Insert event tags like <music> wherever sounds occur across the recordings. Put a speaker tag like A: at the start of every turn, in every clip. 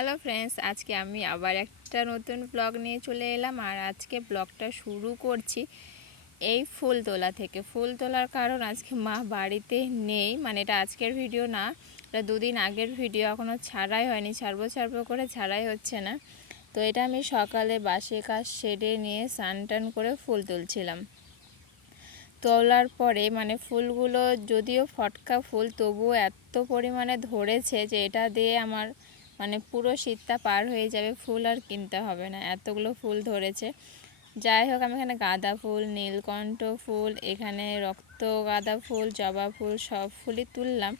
A: Hello friends আজকে আমি আবার একটা নতুন ব্লগ নিয়ে চলে এলাম আর আজকে ব্লগটা শুরু করছি এই ফুল তোলা থেকে। ফুল তোলার কারণ আজকে মা বাড়িতে নেই মানে এটা আজকের ভিডিও না, এটা দুদিন আগের ভিডিও এখনও ছাড়াই হয়নি, ছাড়বো ছাড়বো করে ছাড়াই হচ্ছে না। তো এটা আমি সকালে বাসে কাজ সেরে নিয়ে স্নান করে ফুল তুলছিলাম। তোলার পরে মানে ফুলগুলো যদিও ফটকা ফুল, তবুও এত পরিমাণে ধরেছে যে এটা দিয়ে আমার মানে পুরো শীতটা পার হয়ে যাবে, ফুল আর কিনতে হবে না, এতগুলো ফুল ধরেছে। যাই হোক, আমি এখানে গাঁদা ফুল, নীলকণ্ঠ ফুল, এখানে রক্ত গাঁদা ফুল, জবা ফুল, সব ফুলই তুললাম।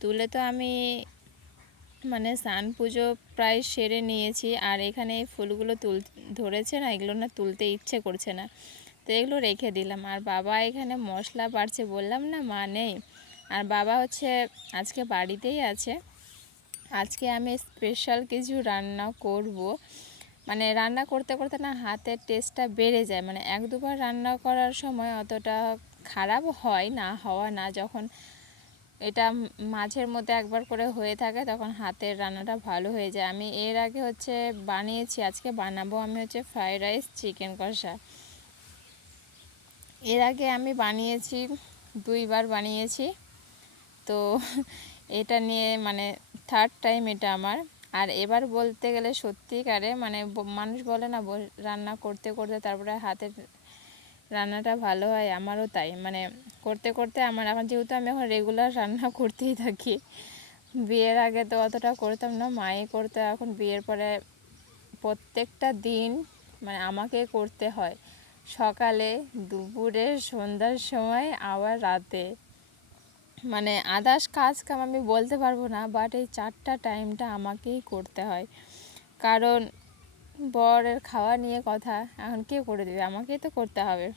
A: তুলে তো আমি মানে স্নান পুজো প্রায় সেরে নিয়েছি, আর এখানে এই ফুলগুলো তুল, ধরেছে না, এগুলো না তুলতে ইচ্ছে করছে না। তো এগুলো রেখে দিলাম, আর বাবা এখানে মশলা বাড়ছে, বললাম না মা নেই। আর বাবা হচ্ছে আজকে বাড়িতেই আছে। আজকে আমি স্পেশাল কিছু রান্না করব। মানে রান্না করতে করতে না হাতের টেস্টটা বেড়ে যায়। মানে এক দুবার রান্না করার সময় অতটা খারাপ হয় না, হওয়া না। যখন এটা মাঝের মধ্যে একবার করে হয়ে থাকে, তখন হাতের রান্নাটা ভালো হয়ে যায়। আমি এর আগে হচ্ছে বানিয়েছি, আজকে বানাবো আমি হচ্ছে ফ্রাইড রাইস চিকেন কষা। এর আগে আমি বানিয়েছি, দুইবার বানিয়েছি। তো <laughs> এটা নিয়ে মানে থার্ড টাইম এটা আমার। আর এবার বলতে গেলে সত্যিকারে মানে মানুষ বলে না রান্না করতে করতে তারপরে হাতের রান্নাটা ভালো হয়, আমারও তাই। মানে করতে করতে আমার এখন যেহেতু আমি এখন রেগুলার রান্না <laughs> করতেই থাকি, বিয়ের আগে তো অতটা করতাম না, মায়ে করতে, এখন বিয়ের পরে প্রত্যেকটা দিন মানে আমাকে করতে হয়। সকালে, দুপুরে, সন্ধ্যার সময়, আবার রাতে। মানে আদার্স কাজ কাম আমি বলতে পারব না বাট এই চারটা টাইমটা আমাকেই করতে হয়। কারণ বরের খাওয়া নিয়ে কথা, এখন কে করে দেবে? আমাকেই তো করতে হবে।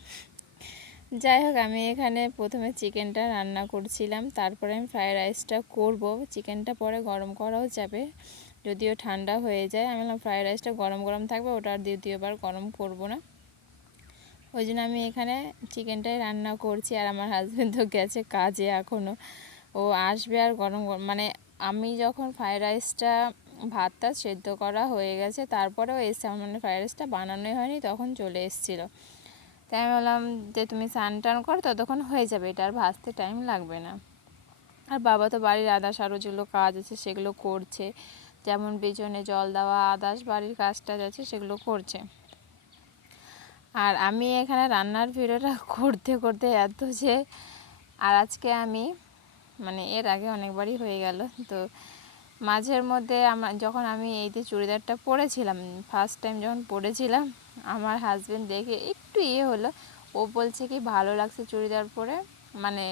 A: যাই হোক, আমি এখানে প্রথমে চিকেনটা রান্না করছিলাম, তারপরে আমি ফ্রায়েড রাইসটা করব। চিকেনটা পরে গরম করাও যাবে, যদিও ঠান্ডা হয়ে যায়। আমি ফ্রায়েড রাইসটা গরম গরম থাকবে, ওটা আর দ্বিতীয়বার গরম করব না। ওই জন্য আমি এখানে চিকেনটাই রান্না করছি আর আমার হাজব্যান্ড তো গেছে কাজে এখনও ও আসবে আর গরম গরম মানে আমি যখন ফ্রায়েড রাইসটা ভাতটা সেদ্ধ করা হয়ে গেছে তারপরেও এসছে, আমার মানে ফ্রায়েড রাইসটা বানানোই হয়নি, তখন চলে এসেছিল। তাই আমি বললাম যে, তুমি স্নান টান করো, ততক্ষণ হয়ে যাবে, এটা আর ভাজতে টাইম লাগবে না। আর বাবা তো বাড়ির আদাস আরও যেগুলো কাজ আছে, সেগুলো করছে। যেমন পেছনে জল দেওয়া, আদাস বাড়ির কাজ টাজ আছে, সেগুলো করছে। আর আমি এখানে রান্নার ভিডিওটা <laughs> করতে করতে এত যে, আর আজকে আমি মানে এর আগে অনেকবারই হয়ে গেল। তো মাঝের মধ্যে আমার যখন আমি এই যে চুড়িদারটা পরেছিলাম ফার্স্ট টাইম যখন পরেছিলাম, আমার হাজব্যান্ড দেখে একটু ইয়ে হলো। ও বলছে কি, ভালো লাগছে চুড়িদার পরে? মানে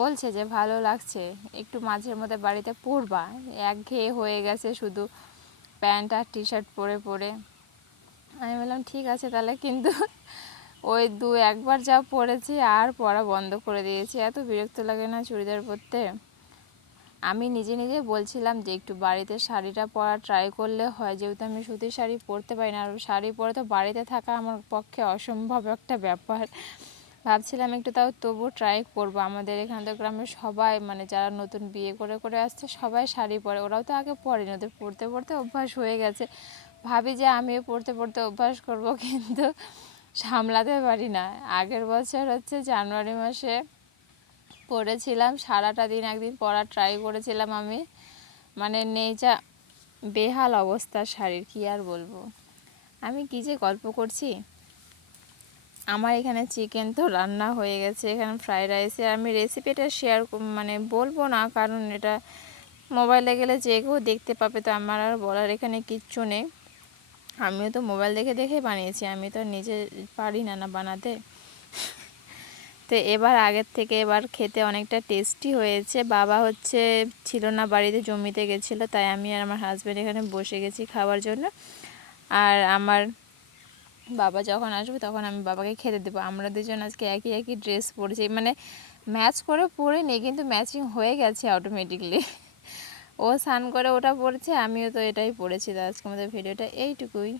A: বলছে যে, ভালো লাগছে। একটু মাঝের মধ্যে বাড়িতে পরবা। একঘেয়ে হয়ে গেছে শুধু প্যান্ট আর টি শার্ট পরে পরে। আমি বললাম, ঠিক আছে তাহলে। কিন্তু ওই দু একবার যা পরেছি আর পরা বন্ধ করে দিয়েছি। এত বিরক্ত লাগে না চুড়িদার পরতে। আমি নিজে নিজে বলছিলাম যে, একটু বাড়িতে শাড়িটা পরা ট্রাই করলে হয়। যেহেতু আমি সুতির শাড়ি পরতে পারি না, আর শাড়ি পরে তো বাড়িতে থাকা আমার পক্ষে অসম্ভব একটা ব্যাপার। ভাবছিলাম একটু তাও তবু ট্রাই করব। আমাদের এখান তো গ্রামের সবাই মানে যারা নতুন বিয়ে করে করে আসছে, সবাই শাড়ি পরে। ওরাও তো আগে পরেনি। ওদের পরতে পরতে অভ্যাস হয়ে গেছে। ভাবি যে আমিও পড়তে পড়তে অভ্যাস করব, কিন্তু সামলাতে পারি না। আগের বছর হচ্ছে জানুয়ারি মাসে পড়েছিলাম, সারাটা দিন একদিন পড়া ট্রাই করেছিলাম আমি। মানে নেই যা বেহাল অবস্থা শাড়ির, কী আর বলব? আমি কী যে গল্প করছি? আমার এখানে চিকেন তো রান্না হয়ে গেছে, এখানে ফ্রাইড রাইসে আমি রেসিপিটা শেয়ার মানে বলব না, কারণ এটা মোবাইলে গেলে যে কেউ দেখতে পাবে, তো আমার আর বলার এখানে কিচ্ছু নেই। আমিও তো মোবাইল দেখে দেখে বানিয়েছি, আমি তো নিজে পারি না না বানাতে। তো এবার আগের থেকে এবার খেতে অনেকটা টেস্টি হয়েছে। বাবা হচ্ছে ছিল না বাড়িতে, জমিতে গেছিল, তাই আমি আর আমার হাজব্যান্ড এখানে বসে গেছি খাওয়ার জন্য। আর আমার বাবা যখন আসবে, তখন আমি বাবাকে খেতে দেবো। আমরা দুজন আজকে একই একই ড্রেস পরেছি। মানে ম্যাচ করে পরে নিই কিন্তু ম্যাচিং হয়ে গেছে অটোমেটিকলি ও স্নান করে ওটা পড়ছে আমিও তো এটাই পড়েছি। আজকে আমাদের ভিডিওটা এইটুকুই।